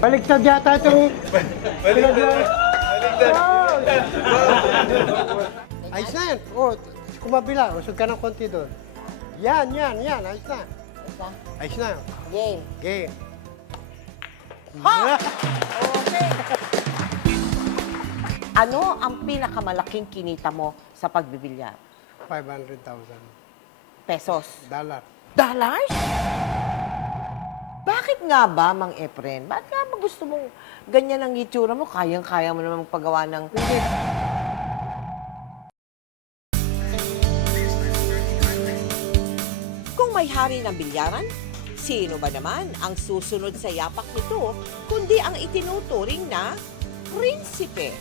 Baliktad yata itong... Baliktad. Ayos na yan. O, kumabila. Usog ka ng konti doon. Yan. Ayos na. Ayos na. Game. Game. Ha! Okay. Ano ang pinakamalaking kinita mo sa pagbibilyar? 500,000 Pesos. dollar. Dollars? Bakit nga ba, Mang Efren? Bakit nga ba gusto mong ganyan ang itsura mo? Kayang-kaya mo naman magpagawa ng... Kung may hari ng bilyaran, sino ba naman ang susunod sa yapak nito kundi ang itinuturing na prinsipe?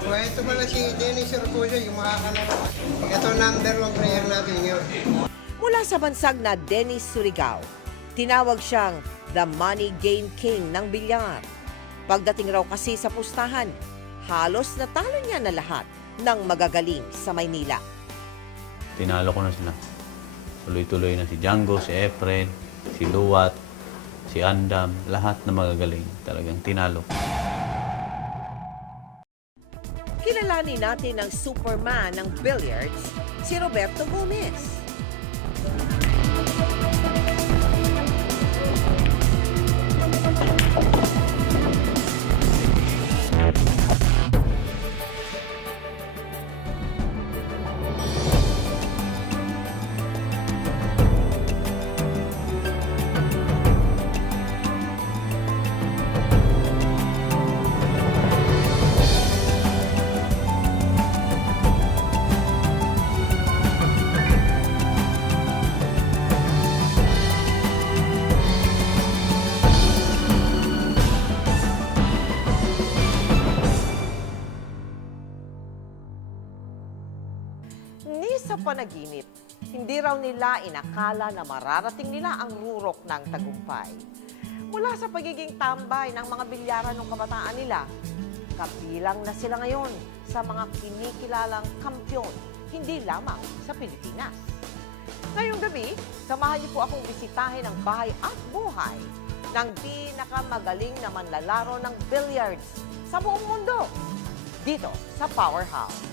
So, ito pala si Dennis Orcullo, yung makakalaro. Ito number 1 player natin ngayon. Mula sa bansag na Dennis Surigao, tinawag siyang the money game king ng bilyar. Pagdating raw kasi sa pustahan, halos natalo niya na lahat ng magagaling sa Maynila. Tinalo ko na sila. Tuloy-tuloy na si Django, si Efren, si Luwat, si Andam, lahat na magagaling. Talagang tinalo. Kilalanin natin ang Superman ng billiards, si Roberto Gomez. Ni sa panaginip, hindi raw nila inakala na mararating nila ang rurok ng tagumpay. Mula sa pagiging tambay ng mga bilyaran ng kabataan nila, kabilang na sila ngayon sa mga kinikilalang kampyon, hindi lamang sa Pilipinas. Ngayong gabi, samahan niyo po akong bisitahin ang bahay at buhay ng pinakamagaling na manlalaro ng billiards sa buong mundo, dito sa Powerhouse.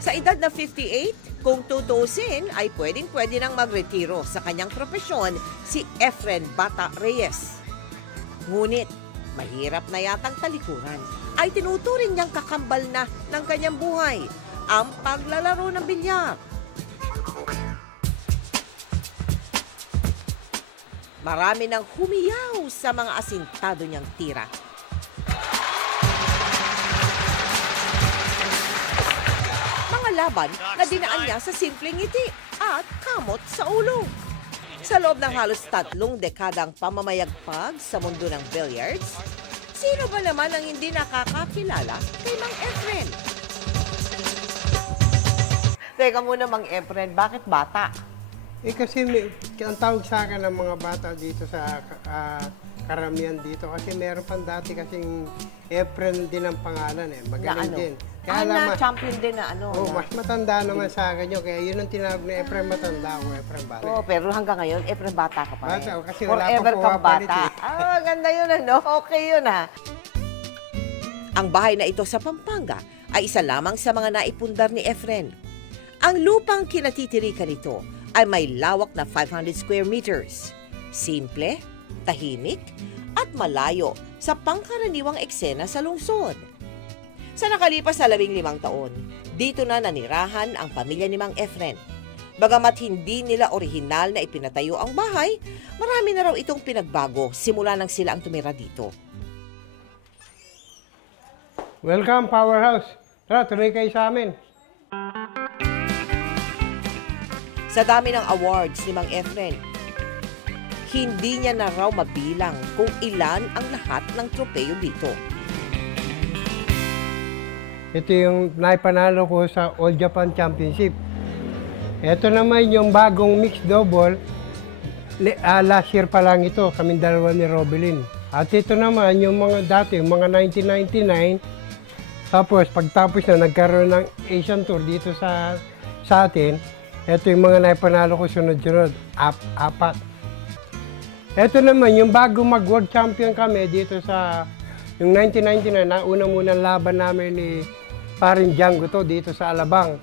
Sa edad na 58, kung tutusin, ay pwedeng-pwede nang magretiro sa kanyang propesyon si Efren Bata Reyes. Ngunit, mahirap na yatang talikuran, ay tinuturing niyang kakambal na ng kanyang buhay, ang paglalaro ng bilyar. Marami nang humiyaw sa mga asintado niyang tira. Laban na dinaan niya sa simpleng ngiti at kamot sa ulo. Sa loob ng halos 3 dekadang pamamayagpag sa mundo ng billiards, sino ba naman ang hindi nakakakilala kay Mang Efren? Teka muna, Mang Efren, bakit bata? Kasi ang tawag sa akin ng mga bata dito sa karamihan dito kasi meron pang dati kasing Efren din ang pangalan magaling din. Kaya na champion din na ano. Oh, mas matanda naman sa akin yun. Kaya yun ang tinawag na Efren matanda o Efren bata. Oh, pero hanggang ngayon, Efren bata ka pa rin. Bata, kasi wala pa Forever kang pumapalit bata. Ganda yun ano. Okay yun ha. Ang bahay na ito sa Pampanga ay isa lamang sa mga naipundar ni Efren. Ang lupang kinatitirikan nito ay may lawak na 500 square meters. Simple, tahimik, at malayo sa pangkaraniwang eksena sa lungsod. Sa nakalipas na 15 taon, dito na nanirahan ang pamilya ni Mang Efren. Bagamat hindi nila orihinal na ipinatayo ang bahay, marami na raw itong pinagbago simula nang sila ang tumira dito. Welcome, Powerhouse. Tara, tuloy kayo sa amin. Sa dami ng awards ni Mang Efren, hindi niya na raw mabilang kung ilan ang lahat ng tropeyo dito. Ito yung naipanalo ko sa All Japan Championship. Ito naman yung bagong mixed double. Last year pa lang ito, kaming dalawa ni Robelin. At ito naman yung mga dati, yung mga 1999, Tapos pagtapos na nagkaroon ng Asian Tour dito sa atin, ito yung mga naipanalo ko sunod-sunod, apat. Ito naman, yung bago mag-world champion kami dito sa yung 1999, na unang-unang laban namin ni paring Django to dito sa Alabang.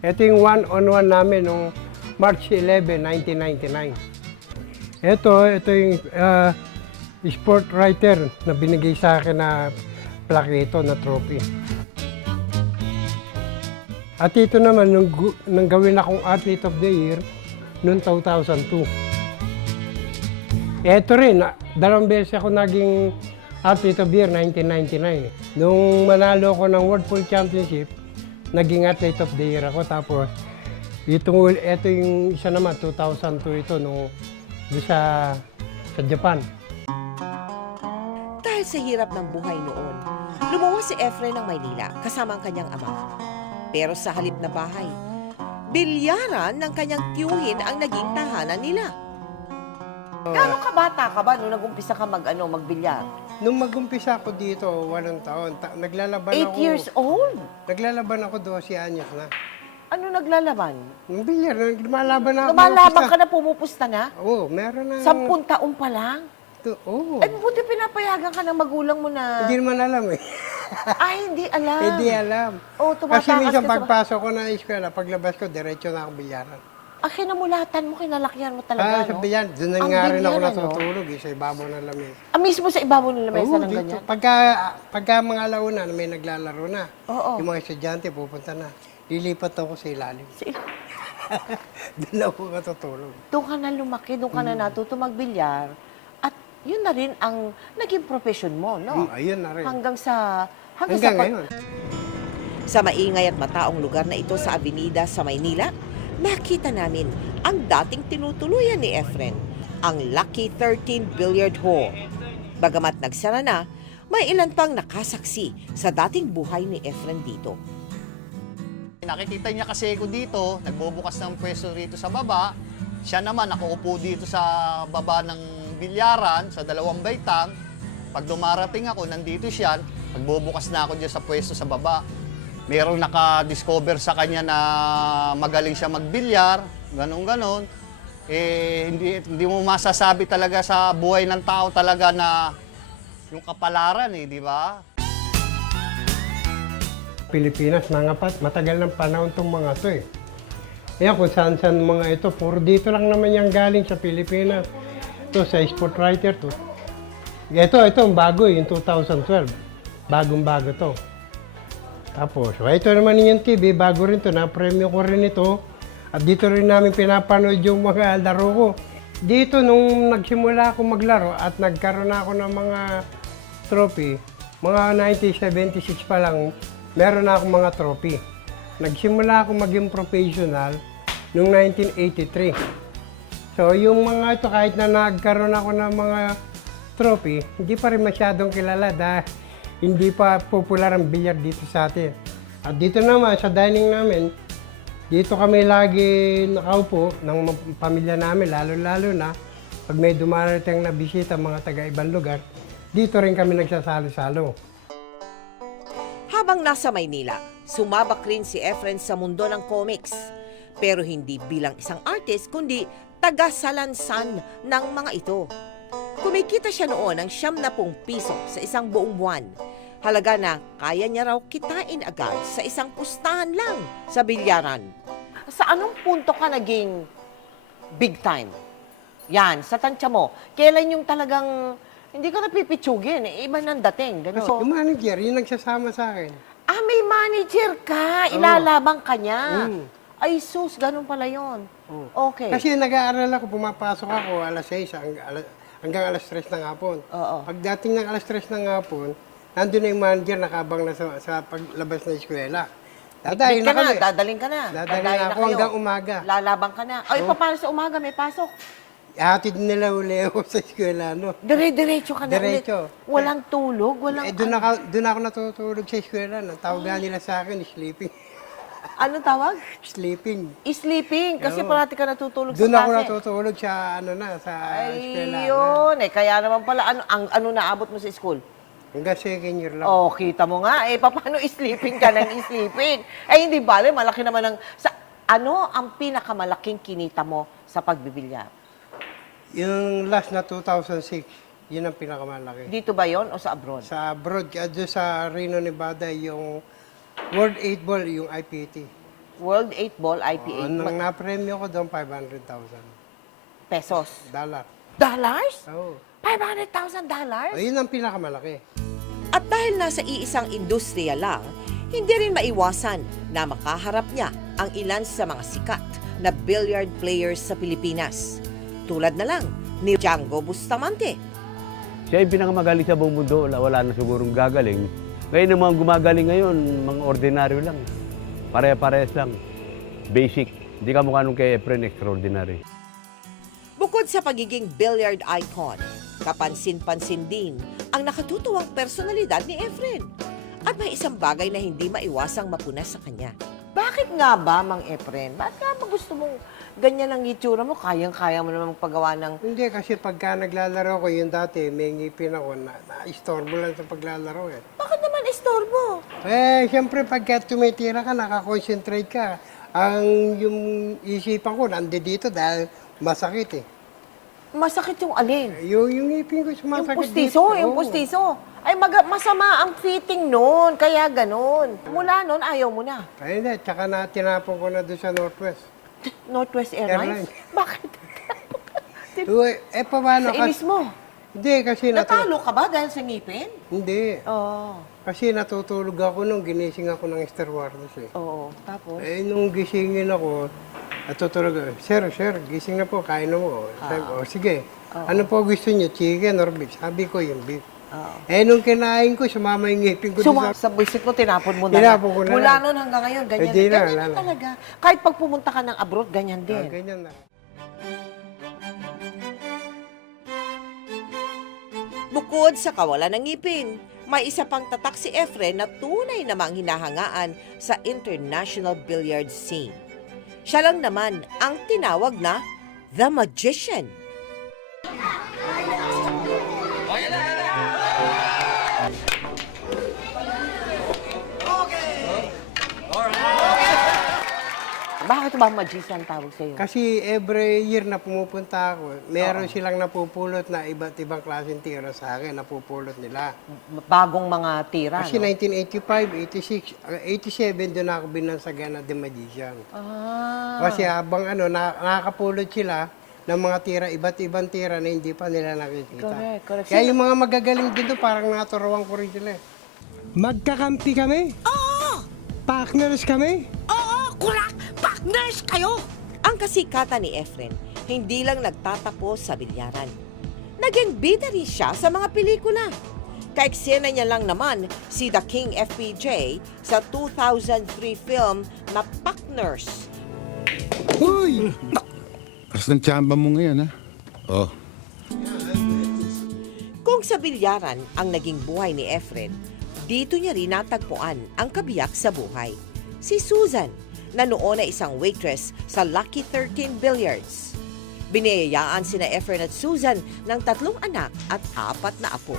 Ito yung one-on-one namin nung March 11, 1999. Ito yung sport writer na binigay sa akin na plaque ito na trophy. At ito naman, nung gawin akong Athlete of the Year noong 2002. Ito rin, 2 beses ako naging Athlete of the Year, 1999. Nung manalo ko ng World Pool Championship, naging Athlete of the Year ako. Tapos, ito yung isa naman, 2002 ito, doon sa Japan. Dahil sa hirap ng buhay noon, lumuwas si Efren ng Maynila kasama ang kanyang ama. Pero sa halip na bahay, bilyaran ng kanyang tiyuhin ang naging tahanan nila. Gano'ng kabata ka ba nung nag-umpisa ka magbilyar? Nung mag-umpisa ako dito, 8 taon, naglalaban 8 ako. years old? Naglalaban ako 12 anyos na. Ano naglalaban? Yung bilyar, lumalaban na ako. Lumalaban ka na, pumupusta na? Oo, meron na. 10 taon pa lang? Oo. Ay, buti pinapayagan ka ng magulang mo na... Hindi naman alam eh. Ay, hindi alam. Hindi alam. Oh, Kasi tumatakas minsan ka sa... pagpasok ko na eskwela, paglabas ko, diretso na ako bilyaran. Kinamulatan mo, kinalakyan mo talaga, Sa no? bilyan, doon na Ang nga rin ako bilyaran, no? natutulog sa ibabaw ng lamig. Mismo sa ibabaw ng lamesa Oo, ng dito. ganyan? Pagka mga alauna, may naglalaro na. Oo. Yung mga estudyante pupunta na. Lilipat ako sa ilalim. Doon ako matutulog. Doon ka na lumaki, doon ka na natuto magbilyar. At yun na rin ang naging profession mo, no? Ayun na rin. Hanggang sa Ngayon. Sa maingay at mataong lugar na ito sa Avenida sa Maynila, nakita namin ang dating tinutuluyan ni Efren, ang Lucky 13 Billiard Hall. Bagamat nagsara na, may ilan pang nakasaksi sa dating buhay ni Efren dito. Nakikita niya kasi ako dito, nagbubukas ng pwesto rito sa baba. Siya naman, nakaupo dito sa baba ng bilyaran, sa 2 baitang. Pag dumarating ako, nandito siya, magbubukas na ako dyan sa pwesto sa baba. Merong naka-discover sa kanya na magaling siya magbilyar, ganon-ganon. Hindi mo masasabi talaga sa buhay ng tao talaga na yung kapalaran di ba? Pilipinas, matagal ng panahon itong mga to eh. Ayan kung saan-saan mga ito, puro dito lang naman yung galing sa Pilipinas. Ito sa sport writer to. Ito ang bago yung 2012. Bagong-bago to. Tapos, ito naman yung TV, bago rin to, na-premyo ko rin ito. At dito rin namin pinapanood yung mga laro ko. Dito, nung nagsimula ako maglaro at nagkaroon ako ng mga trophy, mga 1976 pa lang, meron na akong mga trophy. Nagsimula ako maging professional noong 1983. So, yung mga ito, kahit na nagkaroon ako ng mga trophy, hindi pa rin masyadong kilala dahil hindi pa popular ang bilyar dito sa atin. At dito naman, sa dining namin, dito kami lagi nakaupo ng pamilya namin, lalo-lalo na pag may dumarating na bisita mga taga-ibang lugar, dito rin kami nagsasalo-salo. Habang nasa Maynila, sumabak rin si Efren sa mundo ng comics. Pero hindi bilang isang artist, kundi taga-salansan ng mga ito. Kumikita siya noon ng 70 piso sa isang buong buwan. Halaga na kaya niya raw kitain agad sa isang pustahan lang sa bilyaran. Sa anong punto ka naging big time? Yan, sa tansya mo. Kailan yung talagang hindi ka napipitsugin, iba nang dating. Kasi Gano'n. yung manager, yung nagsasama sa akin. May manager ka. Ilalabang ka niya. Mm. Ay, sus, ganun pala yun. Okay. Kasi nag-aaral ako, pumapasok ako alas 6 hanggang alas 3 ng hapon. Oo. Pagdating ng alas 3 ng hapon, nandun na yung manager nakabang na sa paglabas ng eskwela. Dadahin Bit ka na kami. dadaling ka na. Dadaling Dadahin na ako kayo. hanggang umaga. Lalabang ka na. Ay, paano sa umaga? May pasok. Ihatid nila uli ako sa eskwela, no? Diretso ka na Diretso. ulit. Walang tulog, walang... Doon ako natutulog sa eskwela. Ang tawag nga nila sa akin, sleeping. Ano tawag? Sleeping. Sleeping. Kasi Oo. parati ka natutulog Doon sa ako klase. natutulog sa, sa eskwela. Ayun. Kaya naman pala, ano naabot mo sa school? Hanggang second year lang. Oh, kita mo nga. Paano sleeping ka ng sleeping? Hindi bale, malaki naman ang... Ano ang pinakamalaking kinita mo sa pagbibilyar? Yung last na 2006, yun ang pinakamalaki. Dito ba yon o sa abroad? Sa abroad, doon sa Reno, Nevada, yung World 8 Ball, yung IPT. World 8 Ball, IPA. Nang na-premyo ko doon, 500,000 Pesos. dollar. Dollars? Oo. $500,000? Ayun ang pinakamalaki. At dahil nasa iisang industriya lang, hindi rin maiwasan na makaharap niya ang ilan sa mga sikat na billiard players sa Pilipinas. Tulad na lang ni Django Bustamante. Siya yung pinakamagaling sa buong mundo, wala na sigurong gagaling. Ngayon ang mga gumagaling ngayon, mga ordinaryo lang. Pare-parehas lang. Basic. Hindi ka mukha nung kay Efren, extraordinary. Bukod sa pagiging billiard icon, kapansin-pansin din ang nakatutuwang personalidad ni Efren. At may isang bagay na hindi maiwasang mapunas sa kanya. Bakit nga ba, Mang Efren? Bakit nga ba gusto mong ganyan ang itsura mo? Kayang-kaya mo naman paggawa ng... Hindi, kasi pagka naglalaro ko yung dati, may ngipin ako na-istorbo lang sa paglalaro eh. Bakit naman istorbo? Siyempre pagka tumitira ka, nakakonsentrate ka. Yung isipan ko, dito dahil masakit eh. Masakit yung alin? Yung ngipin ko sumasakit Yung pustiso, dito. yung Oo. pustiso. Ay, masama ang fitting noon, kaya ganun. Mula noon, ayaw mo na. Ay, hindi. Tsaka tinapon ko na doon sa Northwest. Northwest Airlines? Airlines. Bakit? Paano? Sa inis mo. Hindi, kasi Natalo ka ba dahil sa ngipin? Hindi. Oo. Kasi natutulog ako nung ginising ako ng stewardess eh. Oo. Tapos? Nung gisingin ako, natutulog ako, Sir, gising na po, kain na mo. Sabi ko, sige. Ano po gusto niyo, chicken or beef? Sabi ko, yung beef. Nung kinain ko, sumama yung ngipin ko. Sa buisit mo, tinapon mo na. Tinapon ko na Mula lang. noon hanggang ngayon, ganyan. Di na, Ganyan wala na na. talaga. Kahit pag pumunta ka ng abroad, ganyan din. Ganyan na. Bukod sa kawalan ng ngipin, may isa pang tatak si Efren na tunay namang hinahangaan sa international billiard scene. Siya lang naman ang tinawag na The Magician. Bakit ba magician tawag sa'yo? Kasi every year na pumupunta ako, meron silang napupulot na iba't ibang klaseng tira sa akin, napupulot nila. Bagong mga tira, Kasi no? 1985, 86, 87 doon ako binansagan na The Magician. Ah. Kasi habang nakakapulot sila ng mga tira, iba't ibang tira na hindi pa nila nakikita. Correct. Kaya yung mga magagaling dito, parang naturuan ko rin sila. Magkakampi kami? Oo! Partners kami? Partners kayo! Ang kasikatan ni Efren, hindi lang nagtatapos sa bilyaran. Naging bida rin siya sa mga pelikula. Kaeksena niya lang naman si The King FPJ sa 2003 film na Partners. Uy! Kas ng tsamba mo ngayon, ha? Oh. Kung sa bilyaran ang naging buhay ni Efren, dito niya rin natagpuan ang kabiyak sa buhay. Si Susan, na noon ay isang waitress sa Lucky 13 Billiards. Biniyayaan sina Efren at Susan ng 3 anak at 4 na apo.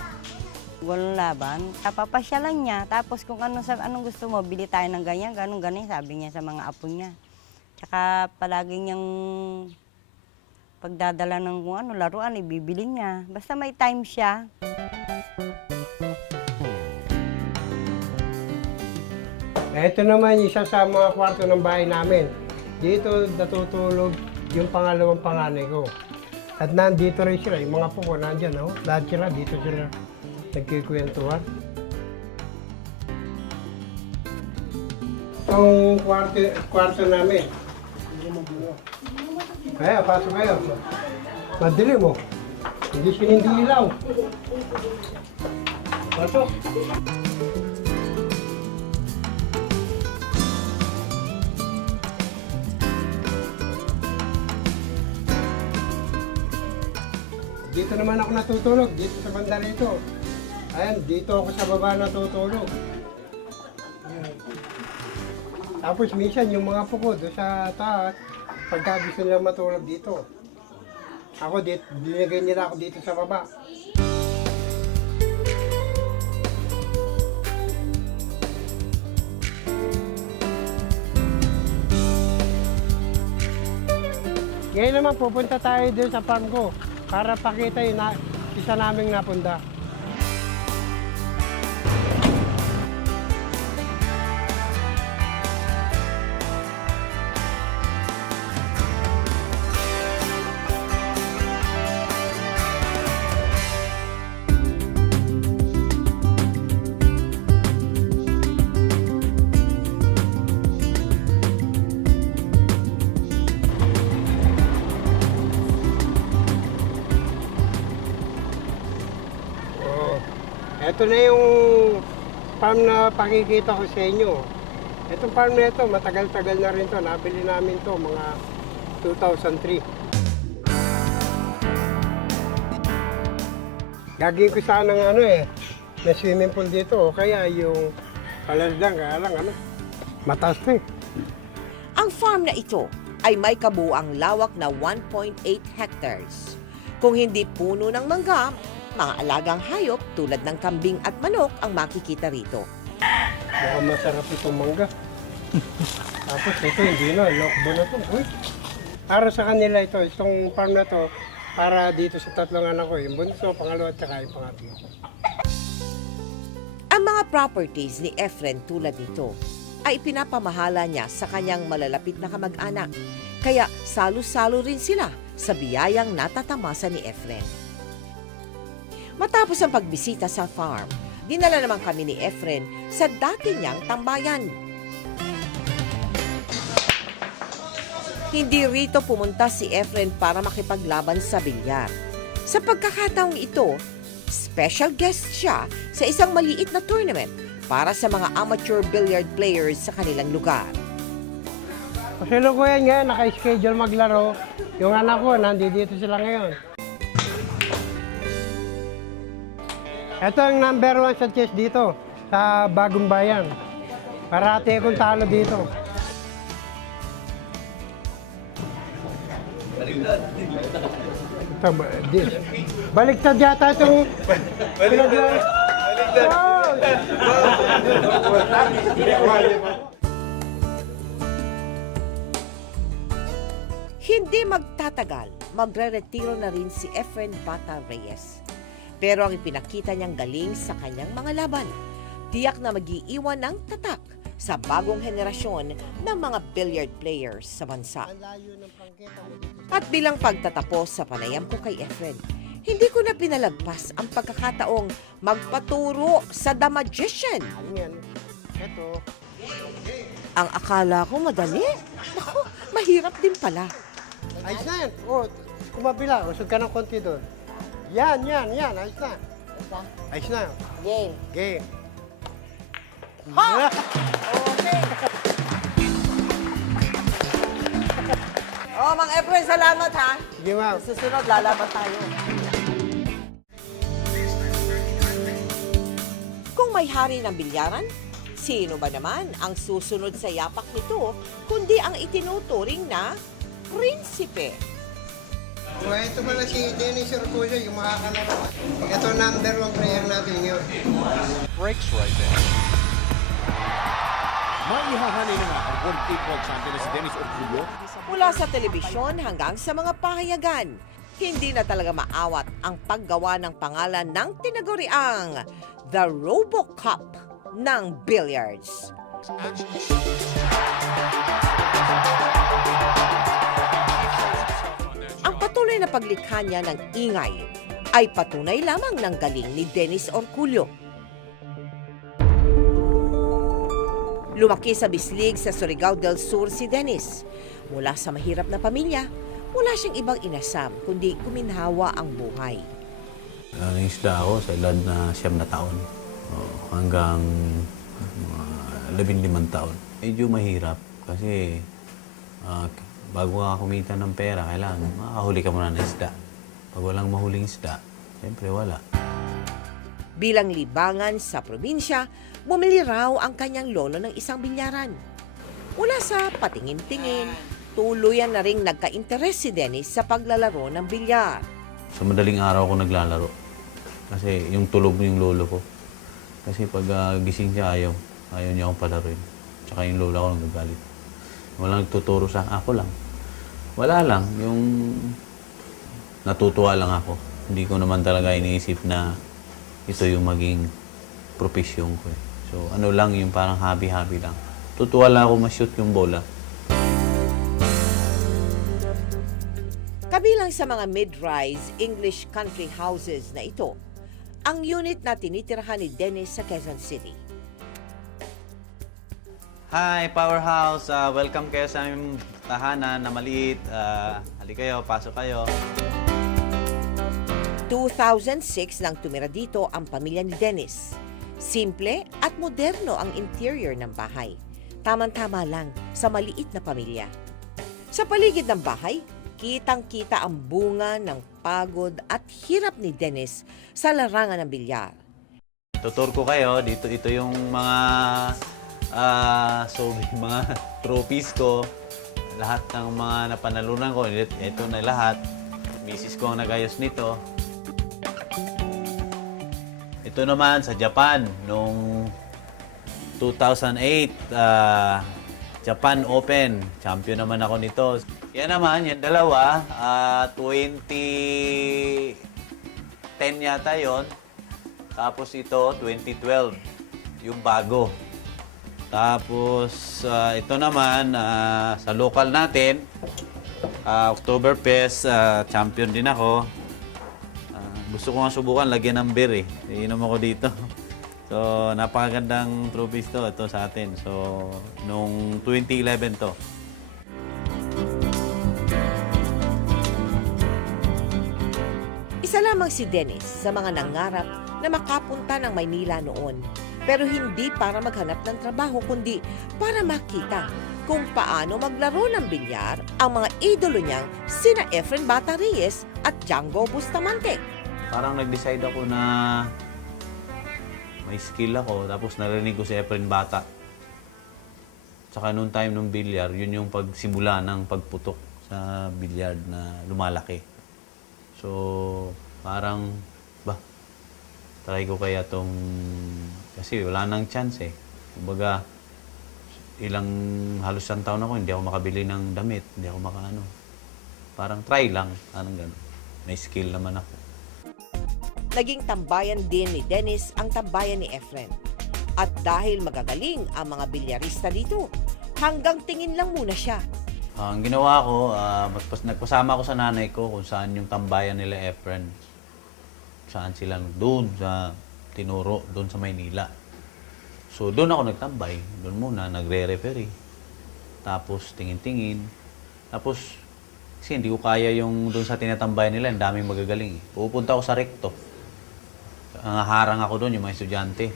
Walang laban, papapasyalan niya. Tapos kung anong gusto mo, bili tayo ng ganyan, ganun, sabi niya sa mga apo niya. Tsaka palagi niyang pagdadala ng kung ano, laruan, ibibili niya. Basta may time siya. Ito naman isa sa mga kwarto ng bahay namin. Dito natutulog yung pangalawang panganay ko. At nandito rin sila, yung mga puko nandyan, no? Lahat sila, dito sila nagkikwentuhan. Itong kwarto namin. Kaya, pasok kayo. Madilim mo. Hindi sinindilaw. Pasok. Dito naman ako natutulog, dito sa banda rito. Ayan, dito ako sa baba natutulog. Ayan. Tapos minsan yung mga puko doon sa taas, pagka gusto nila matulog dito. Ako dito, binigay nila ako dito sa baba. Ngayon naman pupunta tayo doon sa farm ko para pakita yung isa naming napunda. Ito na yung farm na pakikita ko sa inyo. Itong farm na ito, matagal-tagal na rin to. Nabili namin to mga 2003. Gagawin ko sana ng na swimming pool dito. O kaya yung palasdang, kaya lang mataas na eh. Ang farm na ito ay may kabuuang lawak na 1.8 hectares. Kung hindi puno ng mangga, mga alagang hayop tulad ng kambing at manok ang makikita rito. Mukhang masarap itong mangga. Tapos ito, hindi na. Lokbo na to. Uy! Para sa kanila ito, itong farm na to, para dito sa tatlong anak ko, yung bunso, pangalawa at saka yung pangatlo. Ang mga properties ni Efren tulad nito ay pinapamahala niya sa kanyang malalapit na kamag-anak. Kaya salo-salo rin sila sa biyayang natatamasa ni Efren. Matapos ang pagbisita sa farm, dinala naman kami ni Efren sa dati niyang tambayan. Hindi rito pumunta si Efren para makipaglaban sa bilyar. Sa pagkakataong ito, special guest siya sa isang maliit na tournament para sa mga amateur billiard players sa kanilang lugar. Kasalukuyan nga, naka-schedule maglaro. Yung anak ko, nandito sila ngayon. Ito ang number 1 sa chess dito, sa Bagong Bayan. Parati akong talo dito. Baliktad yata itong pinaglaro. Hindi magtatagal, magre-retiro na rin si Efren Bata Reyes. Pero ang ipinakita niyang galing sa kanyang mga laban, tiyak na mag-iiwan ng tatak sa bagong henerasyon ng mga billiard players sa bansa. At bilang pagtatapos sa panayam ko kay Efren, hindi ko na pinalagpas ang pagkakataong magpaturo sa The Magician. Yan. Ito. Ang akala ko madali, naku, mahirap din pala. Ayos na yan. Kumabila. Usog ka ng konti doon. Yan. Ayos na. Ayos na. Game. Game. Ha! Okay. Oh, Mang Efren, salamat ha. Sige, ma'am. Susunod, lalaban tayo. Kung may hari ng bilyaran, sino ba naman ang susunod sa yapak nito kundi ang itinuturing na prinsipe? So, ito pala si Dennis Orcullo, yung makakalaro. Ito number 1 player natin yun. Breaks right there. Maihahani na nga ang World Football Champion na si Dennis Orcullo. Mula sa telebisyon hanggang sa mga pahayagan, hindi na talaga maawat ang paggawa ng pangalan ng tinaguriang The RoboCup ng billiards. Ang patuloy na paglikha niya ng ingay ay patunay lamang ng galing ni Dennis Orcullo. Lumaki sa Bislig sa Surigao del Sur si Dennis. Mula sa mahirap na pamilya, wala siyang ibang inasam kundi kuminhawa ang buhay. Nangisda ako sa edad na 9 na taon. Hanggang 15 taon. Medyo mahirap kasi bago ka kumita ng pera, kailangan makahuli ka muna ng isda. Pag walang mahuling isda, siyempre wala. Bilang libangan sa probinsya, bumili raw ang kanyang lolo ng isang bilyaran. Mula sa patingin-tingin, tuluyan na ring nagka-interes si Dennis sa paglalaro ng bilyar. Sa madaling araw ako naglalaro. Kasi yung tulog yung lolo ko. Kasi pag gising siya, ayaw niya akong palaruin. Tsaka yung lola ko nagagalit. Walang nagtuturo sa ako lang. Wala lang, yung natutuwa lang ako. Hindi ko naman talaga iniisip na ito yung maging profesyon ko. Eh. So ano lang, yung parang hobby-hobby lang. Tutuwa lang ako ma-shoot yung bola. Kabilang sa mga mid-rise English country houses na ito, ang unit na tinitirhan ni Dennis sa Quezon City. Hi, Powerhouse! Welcome kayo sa aming tahanan na maliit. Halika kayo, pasok kayo. 2006 nang tumira dito ang pamilya ni Dennis. Simple at moderno ang interior ng bahay. Tamang-tama lang sa maliit na pamilya. Sa paligid ng bahay, kitang-kita ang bunga ng pagod at hirap ni Dennis sa larangan ng bilyar. Tutur ko kayo. Dito ito yung mga mga trophies ko. Lahat ng mga napanalunan ko, ito na lahat. Misis ko ang nagayos nito. Ito naman sa Japan, noong 2008, Japan Open. Champion naman ako nito. Yan naman, yung dalawa, 2010 yata yon. Tapos ito, 2012, yung bago. Tapos ito naman, sa local natin, Oktoberfest, champion din ako. Gusto ko nga subukan, lagyan ng beer eh. Iinom ako dito. So, napakagandang trophies to. Ito sa atin. So, nung 2011 to. Isa lamang si Dennis sa mga nangarap na makapunta ng Maynila noon. Pero hindi para maghanap ng trabaho, kundi para makita kung paano maglaro ng bilyar ang mga idolo niyang sina Efren Bata Reyes at Django Bustamante. Parang nag-decide ako na may skill ako. Tapos narinig ko si Efren Bata. Tsaka noong time ng bilyar, yun yung pagsimula ng pagputok sa bilyard na lumalaki. So, parang, try ko kaya tong, kasi wala nang chance eh. Kumbaga, halos isang taon ako, hindi ako makabili ng damit, hindi ako makaano. Parang try lang, anong gano'n. May skill naman ako. Naging tambayan din ni Dennis ang tambayan ni Efren. At dahil magagaling ang mga bilyarista dito, hanggang tingin lang muna siya. Ang ginawa ko, nagpasama ako sa nanay ko kung saan yung tambayan nila Efren. Saan sila doon sa tinuro, doon sa Maynila. So doon ako nagtambay. Doon muna, nagre-referee. Tapos tingin-tingin. Tapos, kasi hindi ko kaya yung doon sa tinatambayan nila, ang daming magagaling. Pupunta ako sa rekto. Harang ako doon, yung mga estudyante.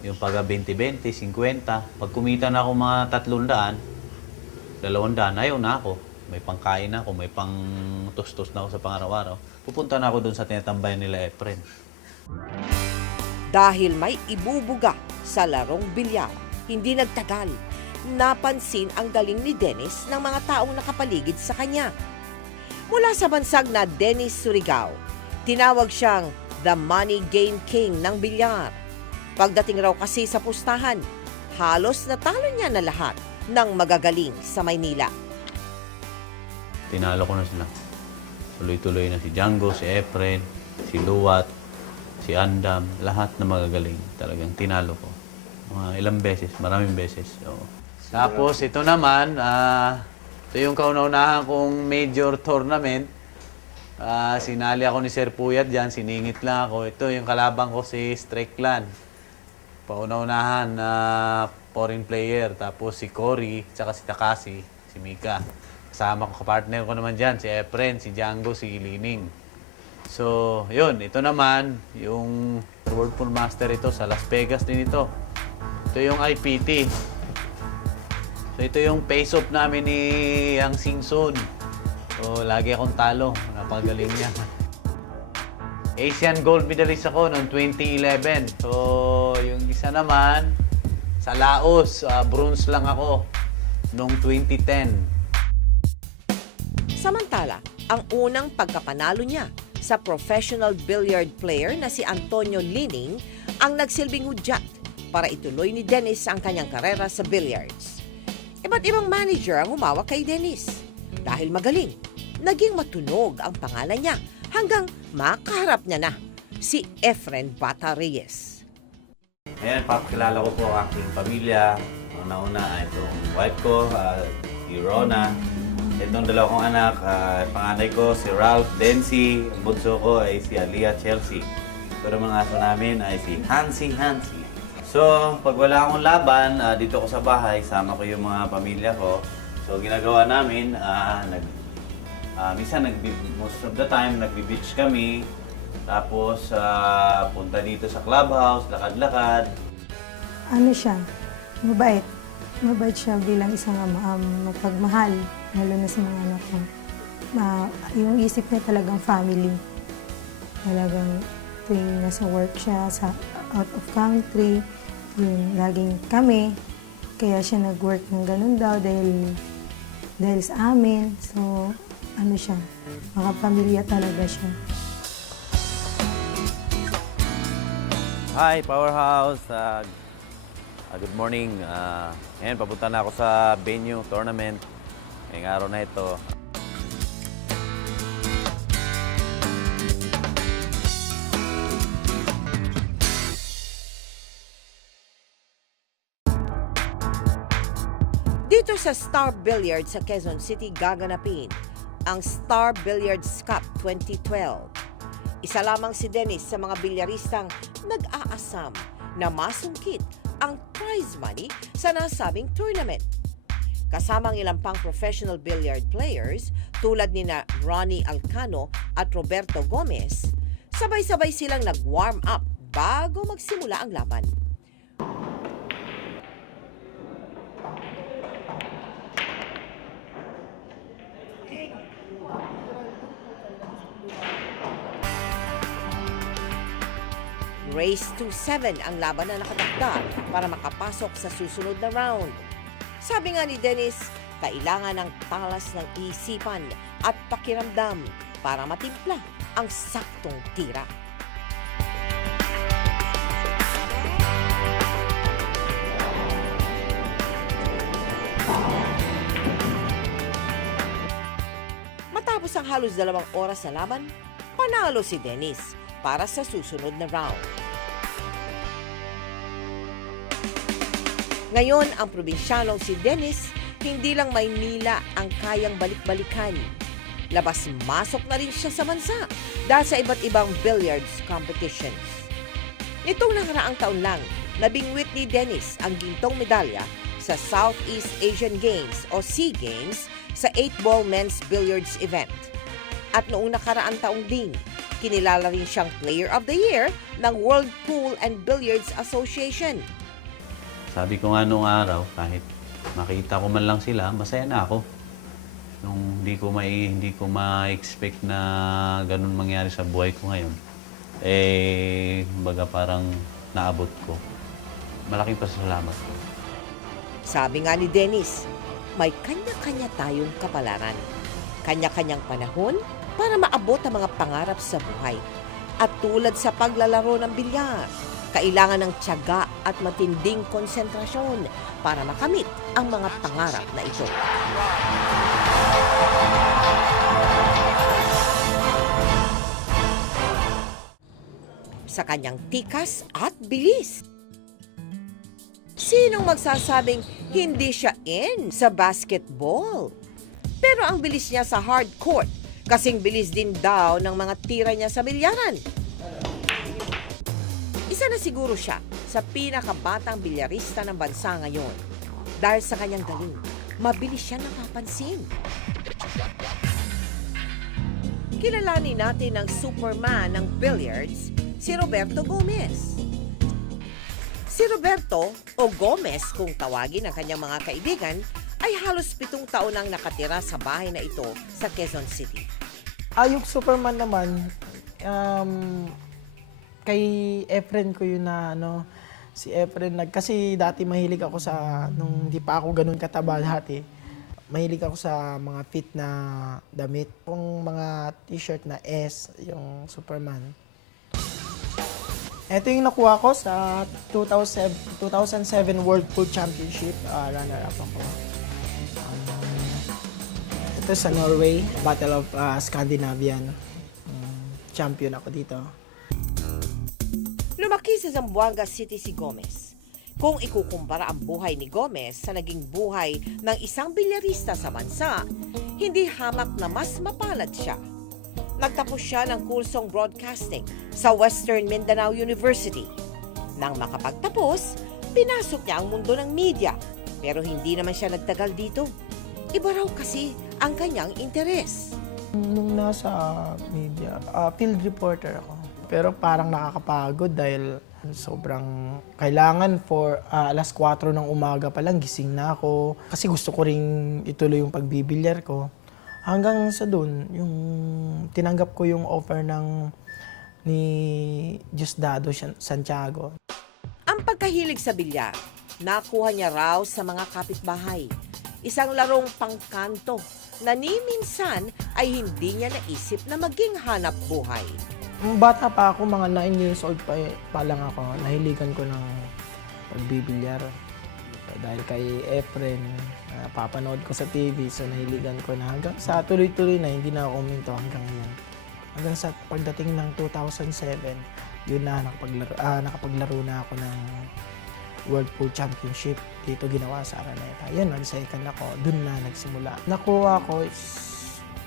Yung pag 20-20, 50. Pag kumita na ako mga 300, 200, ayaw na ako. May pangkain na ako, may pang tos-tos na ako sa pangaraw-araw. Pupunta na ako doon sa tinatambayan nila Efren. Dahil may ibubuga sa larong bilyar, hindi nagtagal. Napansin ang galing ni Dennis ng mga taong nakapaligid sa kanya. Mula sa bansag na Dennis Surigao, tinawag siyang the money game king ng bilyar. Pagdating raw kasi sa pustahan, halos natalo niya na lahat ng magagaling sa Maynila. Tinalo ko na sila. Tuloy-tuloy na si Django, si Efren, si Luwat, si Andam, lahat na magagaling. Talagang tinalo ko. Mga ilang beses, maraming beses. So, tapos ito naman, ito yung kauna-unahan kong major tournament. Sinali ako ni Sir Puyat dyan, siningit lang ako. Ito yung kalabang ko si Strickland. Pauna-unahan na foreign player. Tapos si Cory, tsaka si Takasi, si Mika. Kasama ko, kapartner ko naman dyan, si Efren, si Django, si Lining. So, yun. Ito naman, yung World Pool Master ito, sa Las Vegas din ito. Ito yung IPT. So, ito yung face-off namin ni Yang Singsun. So, lagi akong talo. Napagaling niya. Asian gold medalist ako noong 2011. So, yung isa naman, sa Laos, bronze lang ako noong 2010. Samantala, ang unang pagkapanalo niya sa professional billiard player na si Antonio Lining ang nagsilbing hudyat para ituloy ni Dennis ang kanyang karera sa billiards. Iba't ibang manager ang humawak kay Dennis. Dahil magaling, naging matunog ang pangalan niya hanggang makaharap niya na si Efren Bata Reyes. Ayan, papakilala ko po ang aking pamilya. Una-una ay itong wife ko, si Rona. Itong dalawa kong anak, panganay ko si Ralph Dency. Ang bunso ko ay si Alia Chelsea. Pero mga aso namin ay si Hansi. So, pag wala akong laban, dito ko sa bahay, sama ko yung mga pamilya ko. So, ginagawa namin, minsan most of the time, nagbi-beach kami. Tapos, punta dito sa clubhouse, lakad-lakad. Ano siya, mabait. Mabait siya bilang isang mapagmahal, lalo na sa mga anak ko. Yung isip niya talagang family. Talagang tuwing nasa work siya, sa out of country, yung laging kami. Kaya siya nag-work ng ganun daw dahil sa amin. So, ano siya, mga pamilya talaga siya. Hi, Powerhouse! Good morning. Ngayon, papunta na ako sa venue tournament. Ngayong araw na ito. Dito sa Star Billiards sa Quezon City gaganapin ang Star Billiards Cup 2012. Isa lamang si Dennis sa mga bilyaristang nag-aasam na masungkit ang prize money sa nasabing tournament. Kasama ang ilang pang professional billiard players tulad ni na Ronnie Alcano at Roberto Gomez, sabay-sabay silang nag-warm up bago magsimula ang laban. Race to 7 ang laban na nakatakda para makapasok sa susunod na round. Sabi nga ni Dennis, kailangan ng talas ng isipan at pakiramdam para matimpla ang saktong tira. Matapos ang halos 2 oras na laban, panalo si Dennis para sa susunod na round. Ngayon, ang probinsyanong si Dennis, hindi lang Maynila ang kayang balik-balikan. Labas-masok na rin siya sa bansa dahil sa iba't ibang billiards competitions. Nitong nakaraang taon lang, nabingwit ni Dennis ang gintong medalya sa Southeast Asian Games o SEA Games sa 8-ball men's billiards event. At noong nakaraang taong din, kinilala rin siyang Player of the Year ng World Pool and Billiards Association. Sabi ko nga nung araw, kahit makita ko man lang sila, masaya na ako. Nung hindi ko ma-expect na ganun mangyari sa buhay ko ngayon, baga parang naabot ko. Malaking pasasalamat ko. Sabi nga ni Dennis, may kanya-kanya tayong kapalaran. Kanya-kanyang panahon para maabot ang mga pangarap sa buhay. At tulad sa paglalaro ng bilyar, kailangan ng tiyaga at matinding konsentrasyon para makamit ang mga pangarap na ito. Sa kanyang tikas at bilis. Sinong magsasabing hindi siya in sa basketball? Pero ang bilis niya sa hard court, kasing bilis din daw ng mga tira niya sa bilyaran. Isa na siguro siya sa pinakabatang bilyarista ng bansa ngayon. Dahil sa kanyang galing, mabilis siya napapansin. Kilalanin natin ang Superman ng billiards, si Roberto Gomez. Si Roberto, o Gomez kung tawagin ng kanyang mga kaibigan, ay halos 7 taon nang nakatira sa bahay na ito sa Quezon City. Yung Superman naman, kay Efren ko yun na si Efren kasi dati mahilig ako sa nung hindi pa ako ganun kataba dati. Mahilig ako sa mga fit na damit, yung mga t-shirt na S, yung Superman. Ito yung nakuha ko sa 2007 World Pool Championship, runner-up ako. Ito sa Norway, Battle of Scandinavian. Champion ako dito. Lumaki sa Zamboanga City si Gomez. Kung ikukumpara ang buhay ni Gomez sa naging buhay ng isang bilyarista sa bansa, hindi hamak na mas mapalad siya. Nagtapos siya ng kursong broadcasting sa Western Mindanao University. Nang makapagtapos, pinasok niya ang mundo ng media, pero hindi naman siya nagtagal dito. Iba raw kasi ang kanyang interes. Nung nasa media, field reporter ako. Pero parang nakakapagod dahil sobrang kailangan for alas 4 ng umaga pa lang gising na ako. Kasi gusto ko ring ituloy yung pagbibilyar ko. Hanggang sa dun, yung tinanggap ko yung offer ni Diosdado Santiago. Ang pagkahilig sa bilyar, nakuha niya raw sa mga kapitbahay. Isang larong pangkanto na ni minsan ay hindi niya naisip na maging hanap buhay. Bata pa ako, mga 9 years old pa lang ako, nahiligan ko ng pagbibilyar. Dahil kay Efren, papanood ko sa TV, so nahiligan ko na hanggang sa tuloy-tuloy na hindi na ako uminto hanggang ngayon. Hanggang sa pagdating ng 2007, yun na, nakapaglaro na ako ng World Pool Championship. Dito ginawa sa Araneta. Yun, nag-second ako. Dun na nagsimula. Nakuha ko is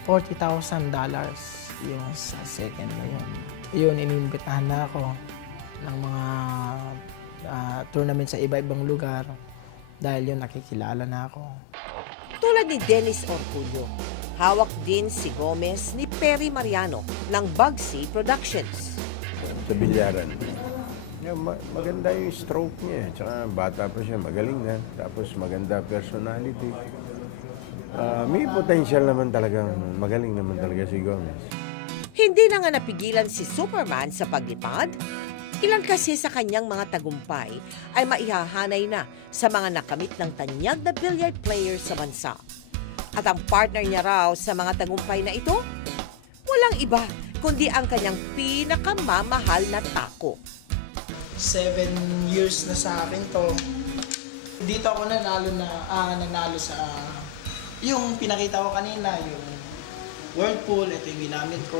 $40,000 yung sa second na yun. Yun, inimbitahan na ako ng mga tournament sa iba-ibang lugar dahil yun, nakikilala na ako. Tulad ni Dennis Orculio, hawak din si Gomez ni Perry Mariano ng Bugsy Productions. Sa bilyaran. Maganda yung stroke niya. Tsaka bata pa siya, magaling na. Tapos maganda personality. May potential naman talaga. Magaling naman talaga si Gomez. Hindi na nga napigilan si Superman sa paglipad. Ilan kasi sa kanyang mga tagumpay ay maihahanay na sa mga nakamit ng tanyag na billiard player sa bansa. At ang partner niya raw sa mga tagumpay na ito, walang iba kundi ang kanyang pinakamamahal na tako. 7 years na sa akin to. Dito ako nanalo sa yung pinakita ko kanina, yung Whirlpool, ito yung ginamit ko.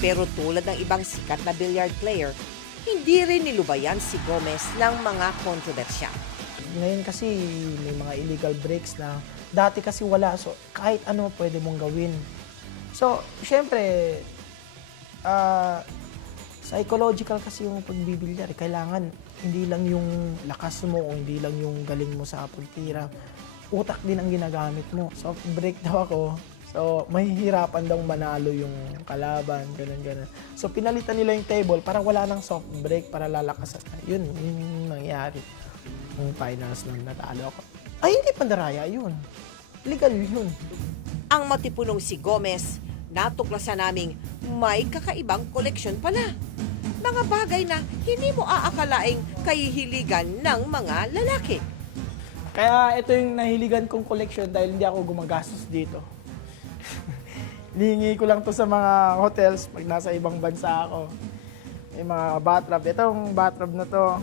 Pero tulad ng ibang sikat na billiard player, hindi rin nilubayan si Gomez ng mga kontrobersya. Ngayon kasi may mga illegal breaks na dati kasi wala. So kahit ano pwede mong gawin. So syempre, psychological kasi yung pagbibilyar. Kailangan hindi lang yung lakas mo o hindi lang yung galing mo sa pagtira. Utak din ang ginagamit mo. So break daw ako. So, mahihirapan daw manalo yung kalaban, ganun. So, pinalitan nila yung table para wala nang soft break, para lalakas. Yun yung nangyari. Yung finals nung natalo ako. Ay, hindi pandaraya yun. Legal yun. Ang matipunong si Gomez, natuklasan naming may kakaibang koleksyon pala. Mga bagay na hindi mo aakalaing kahihiligan ng mga lalaki. Kaya ito yung nahiligan kong koleksyon dahil hindi ako gumagastos dito. Hihingi ko lang to sa mga hotels pag nasa ibang bansa ako. May mga bathrobe. Itong bathrobe na to,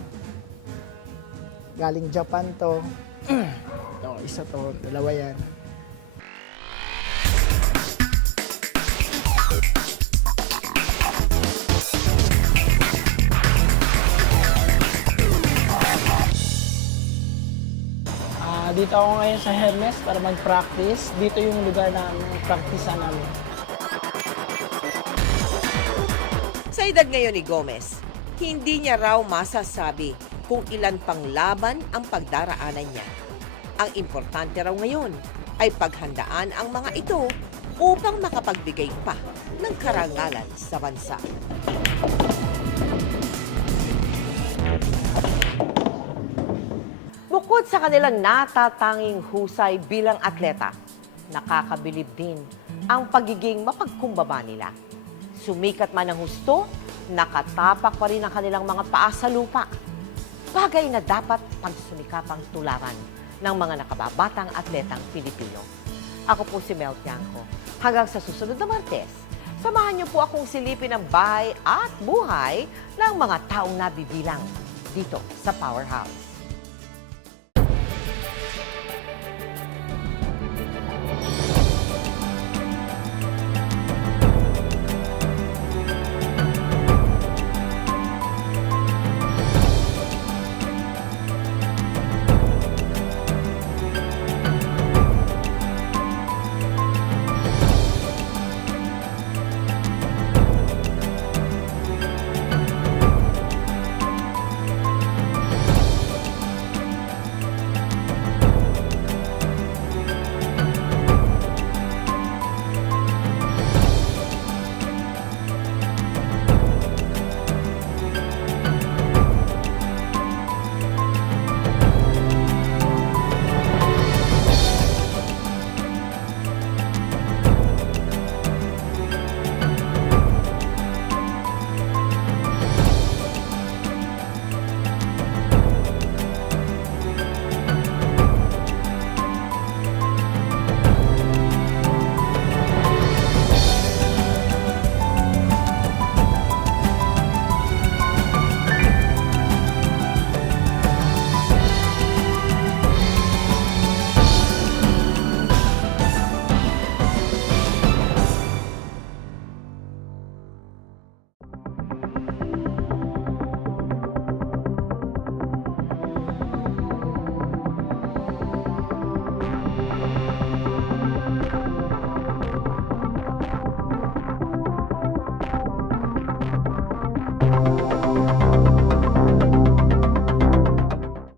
galing Japan to. Ito, isa to, dalawa yan. Dito ako ngayon sa Hermes para mag-practice. Dito yung lugar na practice namin. Sa edad ngayon ni Gomez, hindi niya raw masasabi kung ilan pang laban ang pagdaraanan niya. Ang importante raw ngayon ay paghandaan ang mga ito upang makapagbigay pa ng karangalan sa bansa. Bukod sa kanilang natatanging husay bilang atleta, nakakabilib din ang pagiging mapagkumbaba nila. Sumikat man ang husto, nakatapak pa rin ang kanilang mga paa sa lupa. Bagay na dapat pagsumikapang tularan ng mga nakababatang atletang Pilipino. Ako po si Mel Tiangco. Hanggang sa susunod na Martes, samahan niyo po akong silipin ang bahay at buhay ng mga taong nabibilang dito sa Powerhouse.